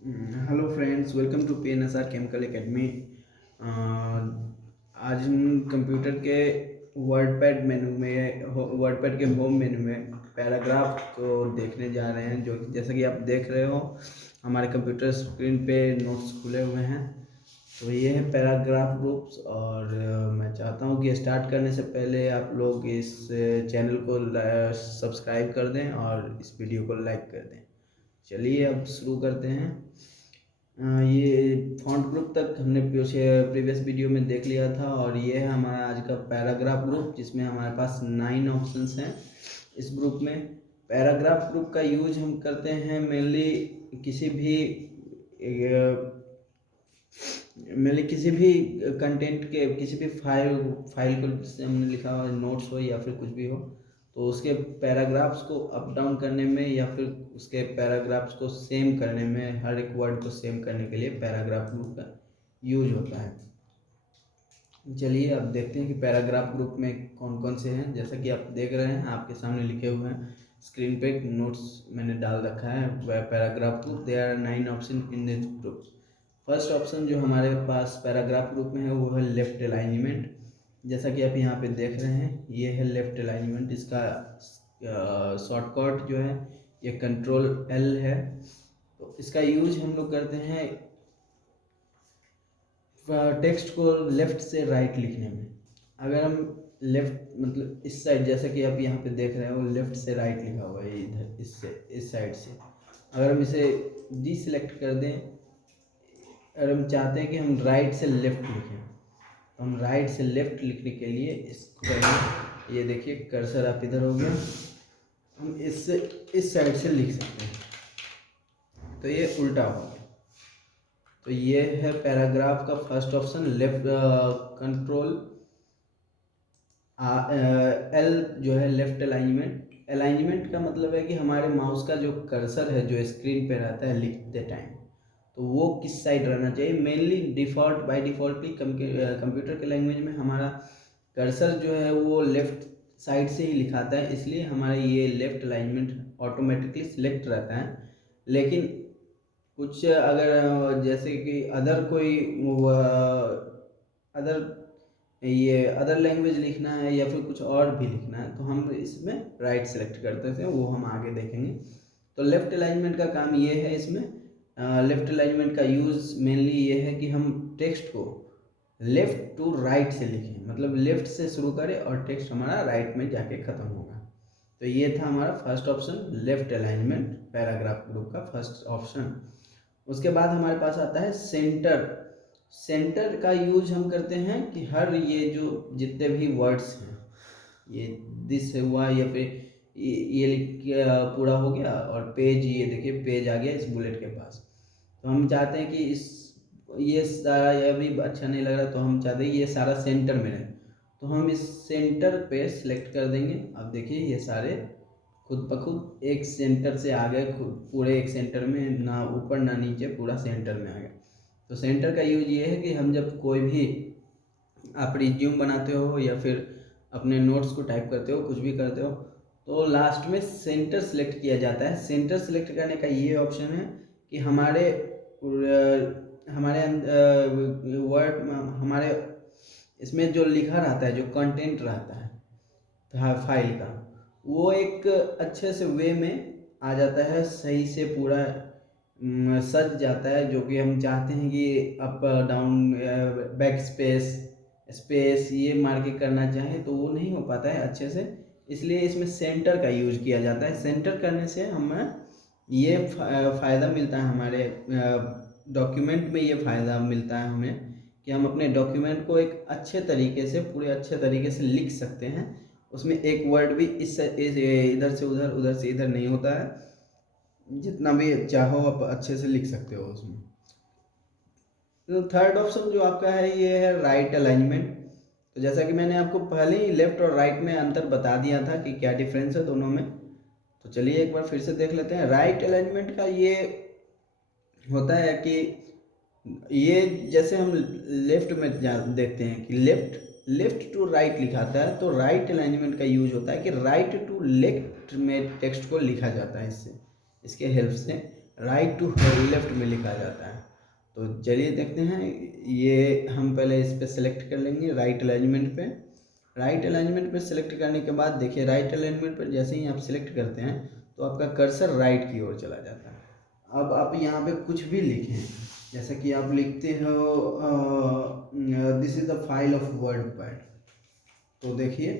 Hello friends, welcome to PNSR chemical academy. आज हम computer के वर्डपैड के होम मेन्यू में पैराग्राफ को देखने जा रहे हैं। जो जैसा कि आप देख रहे हो, हमारे कंप्यूटर स्क्रीन पे नोट्स खुले हुए हैं। तो ये है पैराग्राफ ग्रुप्स। और मैं चाहता हूँ कि स्टार्ट करने से पहले आप लोग इस चैनल को सब्सक्राइब कर दें और इस वीडियो को लाइक कर दें। चलिए अब शुरू करते हैं। ये फॉन्ट ग्रुप तक हमने प्रीवियस वीडियो में देख लिया था, और ये है हमारा आज का पैराग्राफ ग्रुप, जिसमें हमारे पास 9 ऑप्शंस हैं। इस ग्रुप में पैराग्राफ ग्रुप का यूज हम करते हैं मेनली किसी भी कंटेंट के, किसी भी फाइल को, जिससे हमने लिखा हो, नोट्स हो या फिर कुछ भी हो, तो उसके पैराग्राफ्स को अप डाउन करने में या फिर उसके पैराग्राफ्स को सेम करने में, हर एक वर्ड को सेम करने के लिए पैराग्राफ ग्रुप का यूज होता है। चलिए अब देखते हैं कि पैराग्राफ ग्रुप में कौन कौन से हैं। जैसा कि आप देख रहे हैं, आपके सामने लिखे हुए हैं स्क्रीन पे, नोट्स मैंने डाल रखा है। Paragraph group, there are 9 option in this group. First option जो हमारे पास पैराग्राफ ग्रुप में है वो है लेफ्ट अलाइनमेंट। जैसा कि आप यहाँ पे देख रहे हैं, ये है लेफ्ट अलाइनमेंट। इसका शॉर्टकट जो है ये Ctrl+L है। तो इसका यूज हम लोग करते हैं टेक्स्ट को लेफ्ट से राइट लिखने में। अगर हम लेफ्ट मतलब इस साइड, जैसा कि आप यहाँ पे देख रहे हो, लेफ्ट से राइट लिखा हुआ है इधर, इससे इस साइड से। अगर हम इसे डीसिलेक्ट कर दें, अगर हम चाहते हैं कि हम राइट से लेफ्ट लिखें, तो हम राइट से लेफ्ट लिखने के लिए इसको पहले, ये देखिए कर्सर आप इधर हो गया, हम इससे इस साइड से लिख सकते हैं, तो ये उल्टा हो गया। तो ये है पैराग्राफ का फर्स्ट ऑप्शन, लेफ्ट Ctrl+L जो है लेफ्ट अलाइनमेंट। अलाइनमेंट का मतलब है कि हमारे माउस का जो कर्सर है, जो स्क्रीन पे रहता है लिखते टाइम, तो वो किस साइड रहना चाहिए। मेनली बाय डिफ़ॉल्टली कंप्यूटर के लैंग्वेज में हमारा कर्सर जो है वो लेफ्ट साइड से ही लिखाता है, इसलिए हमारा ये लेफ्ट अलाइनमेंट ऑटोमेटिकली सिलेक्ट रहता है। लेकिन कुछ अगर जैसे कि अदर लैंग्वेज लिखना है या फिर कुछ और भी लिखना है, तो हम इसमें राइट सेलेक्ट करते थे, वो हम आगे देखेंगे। तो लेफ्ट अलाइनमेंट का काम ये है इसमें। लेफ्ट अलाइनमेंट का यूज़ मेनली ये है कि हम टेक्स्ट को लेफ्ट टू राइट से लिखें, मतलब लेफ्ट से शुरू करें और टेक्स्ट हमारा राइट में जाके ख़त्म होगा। तो ये था हमारा first option, left alignment, paragraph group का फर्स्ट ऑप्शन। उसके बाद हमारे पास आता है सेंटर। सेंटर का यूज हम करते हैं कि हर ये जो जितने भी वर्ड्स हैं, ये दिस हुआ या फिर ये लिख के पूरा हो गया, और पेज, ये देखिए पेज आ गया इस बुलेट के पास। तो हम चाहते हैं कि ये सारा, ये भी अच्छा नहीं लग रहा, तो हम चाहते हैं कि ये सारा सेंटर में रहे, तो हम इस सेंटर पे सिलेक्ट कर देंगे। अब देखिए ये सारे खुद ब खुद एक सेंटर से आ गए, खुद पूरे एक सेंटर में, ना ऊपर ना नीचे, पूरा सेंटर में आ गया। तो सेंटर का यूज ये है कि हम जब कोई भी आप रिज्यूम बनाते हो या फिर अपने नोट्स को टाइप करते हो, कुछ भी करते हो, तो लास्ट में सेंटर सेलेक्ट किया जाता है। सेंटर सेलेक्ट करने का ये ऑप्शन है कि हमारे वर्ड, हमारे इसमें जो लिखा रहता है, जो कंटेंट रहता है फाइल का, वो एक अच्छे से वे में आ जाता है, सही से पूरा सज जाता है। जो कि हम चाहते हैं कि up down back space space ये मार के करना चाहें, तो वो नहीं हो पाता है अच्छे से, इसलिए इसमें सेंटर का यूज किया जाता है। सेंटर करने से हमें ये फ़ायदा मिलता है, हमारे डॉक्यूमेंट में ये फ़ायदा मिलता है हमें, कि हम अपने डॉक्यूमेंट को एक अच्छे तरीके से, पूरे अच्छे तरीके से लिख सकते हैं। उसमें एक वर्ड भी इधर से उधर, उधर से इधर नहीं होता है, जितना भी चाहो आप अच्छे से लिख सकते हो उसमें। तो थर्ड ऑप्शन जो आपका है ये है राइट अलाइनमेंट। तो जैसा कि मैंने आपको पहले ही लेफ्ट और राइट में अंतर बता दिया था कि क्या डिफरेंस है दोनों में, तो चलिए एक बार फिर से देख लेते हैं। राइट अलाइनमेंट का ये होता है कि ये जैसे हम लेफ्ट में देखते हैं कि लेफ्ट टू राइट लिखाता है, तो राइट अलाइनमेंट का यूज होता है कि राइट टू लेफ्ट में टेक्स्ट को लिखा जाता है, इससे इसके हेल्प से राइट टू लेफ्ट में लिखा जाता है। तो चलिए देखते हैं, ये हम पहले इस पर सेलेक्ट कर लेंगे राइट अलाइनमेंट पे। राइट अलाइनमेंट पे सेलेक्ट करने के बाद देखिए राइट अलाइनमेंट पर जैसे ही आप सेलेक्ट करते हैं तो आपका कर्सर राइट की ओर चला जाता है। अब आप यहाँ पे कुछ भी लिखें, जैसा कि आप लिखते हो this is the file of WordPad, तो देखिए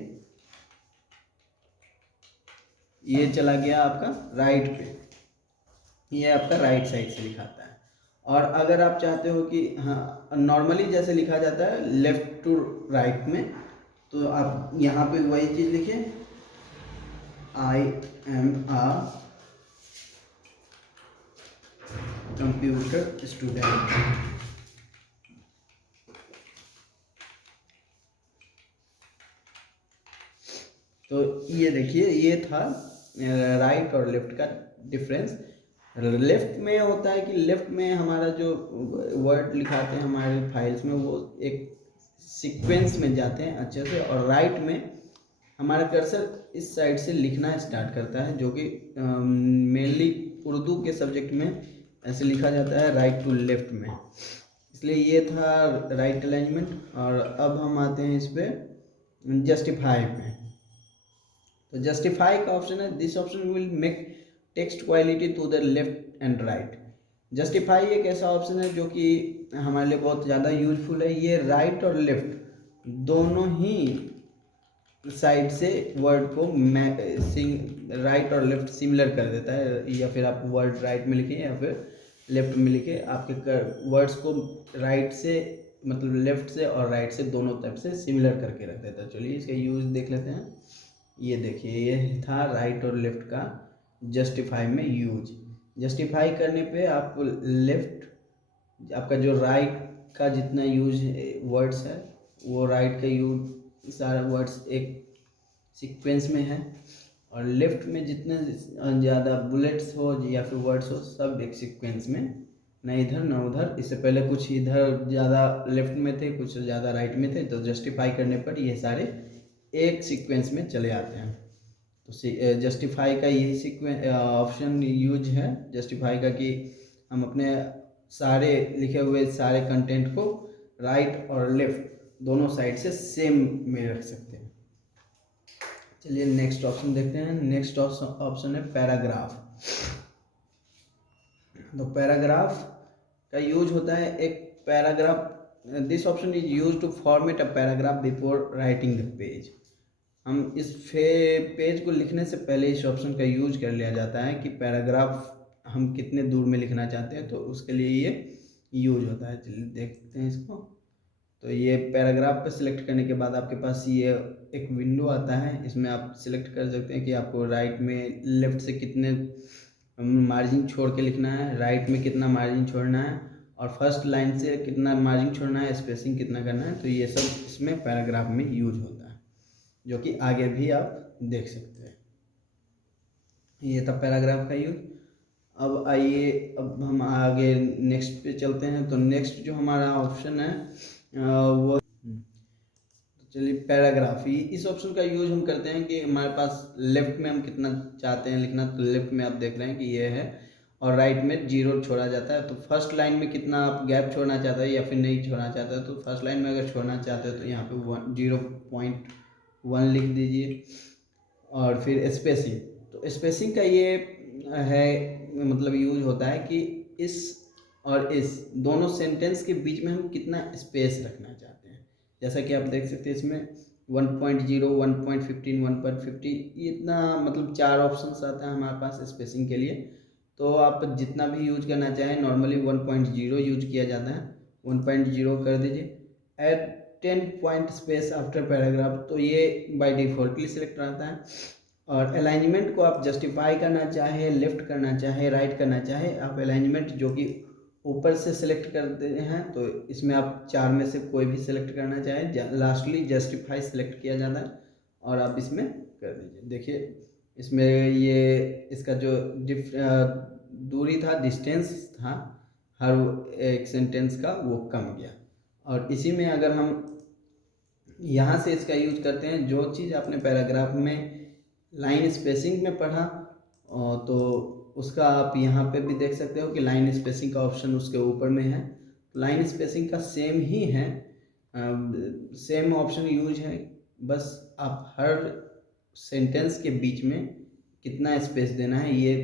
ये चला गया आपका राइट पे, ये आपका राइट साइड से लिखाता है। और अगर आप चाहते हो कि हाँ नॉर्मली जैसे लिखा जाता है लेफ्ट टू राइट में, तो आप यहाँ पे वही चीज़ लिखें, I am a computer student. तो ये देखिए ये था राइट और लेफ्ट का डिफरेंस। लेफ्ट में होता है कि लेफ्ट में हमारा जो वर्ड लिखाते हैं हमारे फाइल्स में वो एक सीक्वेंस में जाते हैं अच्छे से, और राइट में हमारा कर्सर इस साइड से लिखना स्टार्ट करता है, जो कि मेनली उर्दू के सब्जेक्ट में ऐसे लिखा जाता है राइट टू लेफ्ट में। इसलिए ये था राइट अलाइनमेंट। और अब हम आते हैं इस पर जस्टिफाई पे। तो जस्टिफाई का ऑप्शन है, this option will make text quality to the left and right. Justify एक ऐसा ऑप्शन है जो कि हमारे लिए बहुत ज़्यादा यूजफुल है। ये राइट और लेफ्ट दोनों ही साइड से वर्ड को राइट और लेफ्ट सिमिलर कर देता है, या फिर आप वर्ड राइट में लिखें या फिर लेफ्ट में लिखे, आपके वर्ड्स को राइट से मतलब लेफ्ट से और राइट से दोनों तरफ से सिमिलर करके रख देता है। चलिए इसका यूज देख लेते हैं। ये देखिए ये था राइट और लेफ्ट का जस्टिफाई में यूज। जस्टिफाई करने पे आपको लेफ्ट आपका जो राइट का जितना यूज वर्ड्स है वो राइट का यूज सारा वर्ड्स एक सीक्वेंस में है, और लेफ्ट में जितने ज़्यादा बुलेट्स हो या फिर वर्ड्स हो सब एक सीक्वेंस में, न इधर न उधर। इससे पहले कुछ इधर ज़्यादा लेफ्ट में थे कुछ ज़्यादा राइट में थे, तो जस्टिफाई करने पर ये सारे एक सीक्वेंस में चले आते हैं। तो जस्टिफाई का यही सीक्वेंस ऑप्शन यूज है जस्टिफाई का, कि हम अपने सारे लिखे हुए सारे कंटेंट को राइट और लेफ्ट दोनों साइड से सेम में रख सकते हैं। चलिए नेक्स्ट ऑप्शन देखते हैं। नेक्स्ट ऑप्शन है पैराग्राफ। तो पैराग्राफ का यूज होता है एक paragraph, this option is use to format a paragraph before writing the page. हम इस पेज को लिखने से पहले इस ऑप्शन का यूज कर लिया जाता है कि पैराग्राफ हम कितने दूर में लिखना चाहते हैं, तो उसके लिए ये यूज होता है। चलिए देखते हैं इसको। तो ये पैराग्राफ पे सिलेक्ट करने के बाद आपके पास ये एक विंडो आता है, इसमें आप सिलेक्ट कर सकते हैं कि आपको राइट में लेफ्ट से कितने मार्जिन छोड़ के लिखना है, राइट में कितना मार्जिन छोड़ना है, और फर्स्ट लाइन से कितना मार्जिन छोड़ना है, स्पेसिंग कितना करना है। तो ये सब इसमें पैराग्राफ में यूज होता है, जो कि आगे भी आप देख सकते हैं। ये था पैराग्राफ का यूज। अब आइए अब हम आगे नेक्स्ट पे चलते हैं। तो नेक्स्ट जो हमारा ऑप्शन है वो चलिए पैराग्राफ, इस ऑप्शन का यूज हम करते हैं कि हमारे पास लेफ्ट में हम कितना चाहते हैं लिखना, तो लेफ्ट में आप देख रहे हैं कि ये है, और राइट में 0 छोड़ा जाता है। तो फर्स्ट लाइन में कितना आप गैप छोड़ना चाहते हैं या फिर नहीं छोड़ना चाहते हैं, तो फर्स्ट लाइन में अगर छोड़ना चाहते हो तो यहाँ पे 0.1 लिख दीजिए। और फिर स्पेसिंग, तो स्पेसिंग का ये है मतलब यूज होता है कि इस और इस दोनों सेंटेंस के बीच में हम कितना स्पेस रखना चाहते हैं। जैसा कि आप देख सकते हैं इसमें 1.0 1.15 1.50 इतना मतलब 4 ऑप्शंस आता है हमारे पास स्पेसिंग के लिए। तो आप जितना भी यूज करना चाहें, नॉर्मली 1.0 यूज किया जाता है, 1.0 कर दीजिए। At 10 point space after paragraph, तो ये बाय डिफॉल्टली सिलेक्ट रहता है। और अलाइनमेंट को आप जस्टिफाई करना चाहे, लेफ्ट करना चाहे, राइट करना चाहे, आप अलाइनमेंट जो कि ऊपर से सिलेक्ट करते हैं, तो इसमें आप 4 में से कोई भी सिलेक्ट करना चाहें। लास्टली जस्टिफाई सिलेक्ट किया जाता है और आप इसमें कर दीजिए। देखिए इसमें ये इसका जो दूरी था, डिस्टेंस था हर एक सेंटेंस का, वो कम गया। और इसी में अगर हम यहाँ से इसका यूज करते हैं, जो चीज़ आपने पैराग्राफ में लाइन स्पेसिंग में पढ़ा तो उसका आप यहाँ पे भी देख सकते हो कि लाइन स्पेसिंग का ऑप्शन उसके ऊपर में है। तो लाइन स्पेसिंग का सेम ही है, सेम ऑप्शन यूज है, बस आप हर सेंटेंस के बीच में कितना स्पेस देना है ये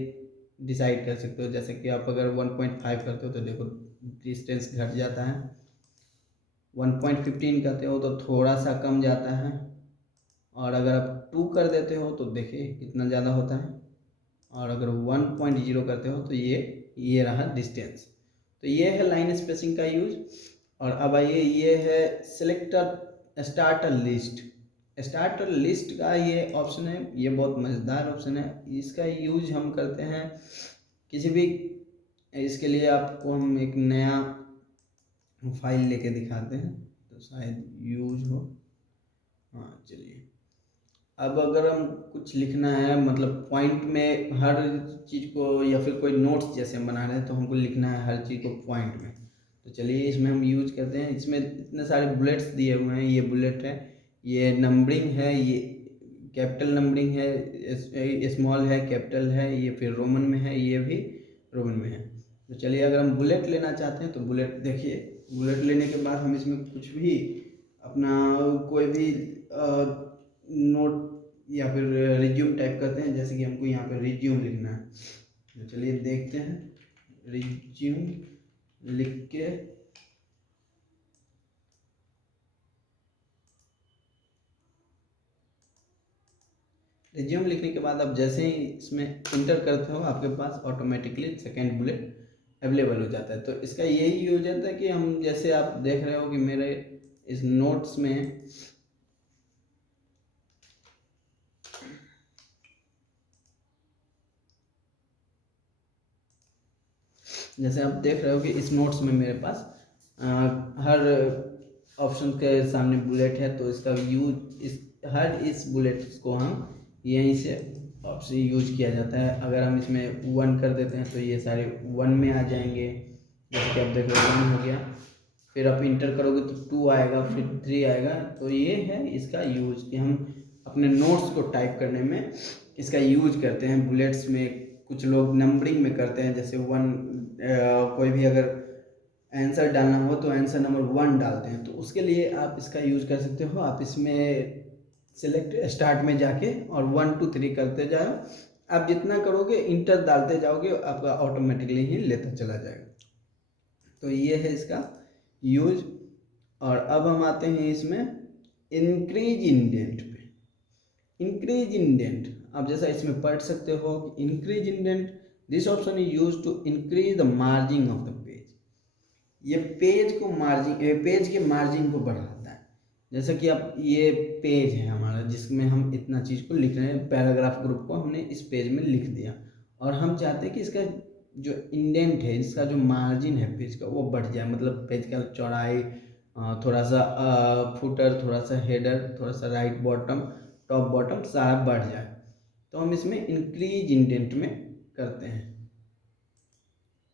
डिसाइड कर सकते हो। जैसे कि आप अगर 1.5 करते हो तो देखो डिस्टेंस घट जाता है, 1.15 करते हो तो थोड़ा सा कम जाता है, और अगर आप 2 कर देते हो तो देखिए कितना ज़्यादा होता है, और अगर 1.0 करते हो तो ये रहा डिस्टेंस। तो ये है लाइन स्पेसिंग का यूज। और अब आइए, ये है selector starter list. Starter list का ये ऑप्शन है, ये बहुत मज़ेदार ऑप्शन है। इसका यूज हम करते हैं किसी भी, इसके लिए आपको हम एक नया फाइल लेके दिखाते हैं तो शायद यूज हो। हाँ चलिए, अब अगर हम कुछ लिखना है, मतलब पॉइंट में हर चीज़ को, या फिर कोई नोट्स जैसे हम बना रहे हैं तो हमको लिखना है हर चीज़ को पॉइंट में, तो चलिए इसमें हम यूज करते हैं। इसमें इतने सारे बुलेट्स दिए हुए हैं, ये बुलेट है, ये नंबरिंग है, ये कैपिटल नंबरिंग है, स्मॉल है, कैपिटल है, ये फिर रोमन में है, ये भी रोमन में है। तो चलिए अगर हम बुलेट लेना चाहते हैं तो बुलेट देखिए, बुलेट लेने के बाद हम इसमें कुछ भी अपना कोई भी नोट या फिर रिज्यूम टाइप करते हैं। जैसे कि हमको यहाँ पे रिज्यूम लिखना है, तो चलिए देखते हैं। रिज्यूम लिख के रिज्यूम लिखने के बाद आप जैसे ही इसमें इंटर करते हो आपके पास ऑटोमेटिकली सेकेंड बुलेट अवेलेबल हो जाता है। तो इसका यही यूज होता है कि हम, जैसे आप देख रहे हो कि मेरे इस नोट्स में जैसे आप देख रहे हो कि इस नोट्स में मेरे पास हर ऑप्शन के सामने बुलेट है, तो इसका यूज इस बुलेट को हम यहीं से ऑप्शन यूज किया जाता है। अगर हम इसमें 1 कर देते हैं तो ये सारे 1 में आ जाएंगे, जैसे कि आप देख रहे हो 1 हो गया, फिर आप इंटर करोगे तो 2 आएगा, फिर 3 आएगा। तो ये है इसका यूज कि हम अपने नोट्स को टाइप करने में इसका यूज करते हैं। बुलेट्स में कुछ लोग नंबरिंग में करते हैं, जैसे 1 कोई भी अगर आंसर डालना हो तो आंसर नंबर 1 डालते हैं, तो उसके लिए आप इसका यूज कर सकते हो। आप इसमें सिलेक्ट स्टार्ट में जाके और 1 2 3 करते जाओ, आप जितना करोगे इंटर डालते जाओगे, आपका ऑटोमेटिकली ही लेता चला जाएगा। तो ये है इसका यूज। और अब हम आते हैं इसमें इंक्रीज इंडेंट पे। इंक्रीज इंडेंट आप जैसा इसमें पढ़ सकते हो, increase indent, this option is use to increase the margin of the page. ये पेज के मार्जिन को बढ़ाता है। जैसे कि आप, ये पेज है हमारा जिसमें हम इतना चीज़ को लिख रहे हैं, पैराग्राफ ग्रुप को हमने इस पेज में लिख दिया, और हम चाहते हैं कि इसका जो इंडेंट है, इसका जो मार्जिन है पेज का, वो बढ़ जाए। मतलब पेज का चौड़ाई, थोड़ा सा फुटर, थोड़ा सा हेडर, थोड़ा सा राइट बॉटम, टॉप बॉटम सारा बढ़ जाए, तो हम इसमें इंक्रीज इंडेंट में करते हैं।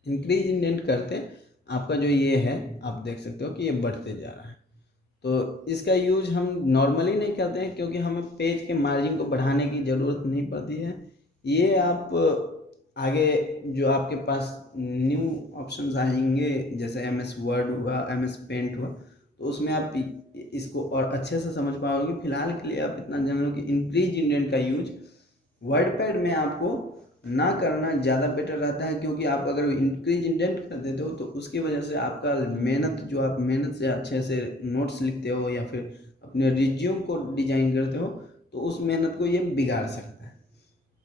इंक्रीज इंडेंट करते आपका जो ये है, आप देख सकते हो कि ये बढ़ते जा रहा है। तो इसका यूज हम नॉर्मली नहीं करते हैं, क्योंकि हमें पेज के मार्जिन को बढ़ाने की ज़रूरत नहीं पड़ती है। ये आप आगे जो आपके पास न्यू ऑप्शंस आएंगे, जैसे MS वर्ड हुआ, MS पेंट हुआ, तो उसमें आप इसको और अच्छे से समझ पाओगे। फिलहाल के लिए आप इतना जान लो कि इंक्रीज इंडेंट का यूज वर्डपैड में आपको ना करना ज़्यादा बेटर रहता है, क्योंकि आप अगर इंक्रीज इंडेंट कर देते हो तो उसकी वजह से आपका मेहनत, जो आप मेहनत से अच्छे से नोट्स लिखते हो या फिर अपने रिज्यूम को डिजाइन करते हो, तो उस मेहनत को ये बिगाड़ सकता है।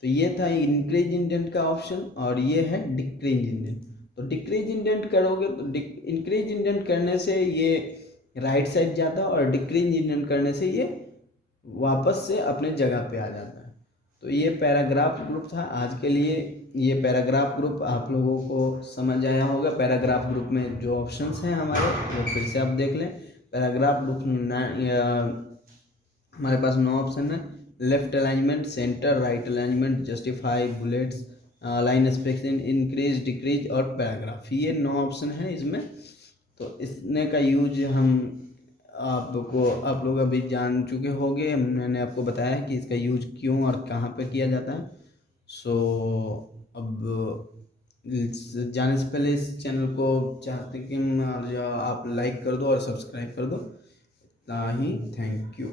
तो ये था इंक्रीज इंडेंट का ऑप्शन। और ये है डिक्रीज इंडेंट। तो डिक्रीज इंडेंट करोगे तो इंक्रीज इंडेंट करने से ये राइट साइड जाता है, और डिक्रीज इंडेंट करने से ये वापस से अपने जगह पे आ जाता है। तो ये पैराग्राफ ग्रुप था आज के लिए। ये पैराग्राफ ग्रुप आप लोगों को समझ आया होगा। पैराग्राफ ग्रुप में जो ऑप्शंस हैं हमारे, वो फिर से आप देख लें। पैराग्राफ ग्रुप हमारे पास 9 ऑप्शन है: left alignment, centre, right alignment, justify, bullets, line spacing, increase, decrease और पैराग्राफ। ये 9 ऑप्शन है इसमें। तो इसने का यूज आप लोग अभी जान चुके होंगे। मैंने आपको बताया कि इसका यूज क्यों और कहाँ पे किया जाता है। सो अब जाने से पहले इस चैनल को चाहते कि आप लाइक कर दो और सब्सक्राइब कर दो। इतना ही, थैंक यू।